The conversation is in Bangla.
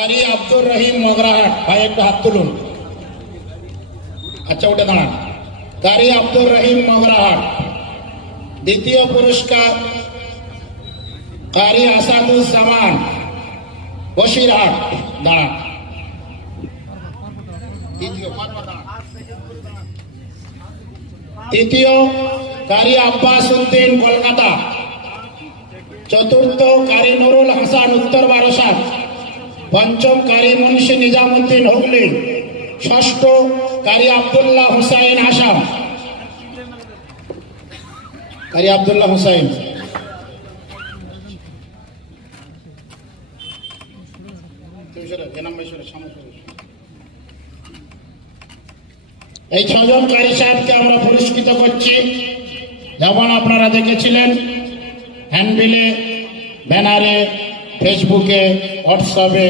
কারি আব্দুর রহিম মগরাহাট ভাই একটু হাত তুলুন। আচ্ছা উঠে দাঁড়ান। কারি আব্দুর রহিম মগরাহাট। দ্বিতীয় পুরস্কার কারি আসাদুজ্জামান বসিরহাট, দাঁড়ান। তৃতীয় কারি আব্বাস উদ্দিন কলকাতা। চতুর্থ কারি নুরুল হাসান উত্তর বারাসাত। পঞ্চম কারি মুন্সি নিজামুদ্দিন হুগলি। ষষ্ঠ কারি আব্দুল্লাহ হুসাইন আসাম। কারি আব্দুল্লাহ হুসাইন। এই ছজন কারি সাহেবকে আমরা পুরস্কৃত করছি। যেমন আপনারা দেখেছিলেন হ্যান্ডবিলে, ব্যানারে, ফেসবুকে, হোয়াটসঅ্যাপে।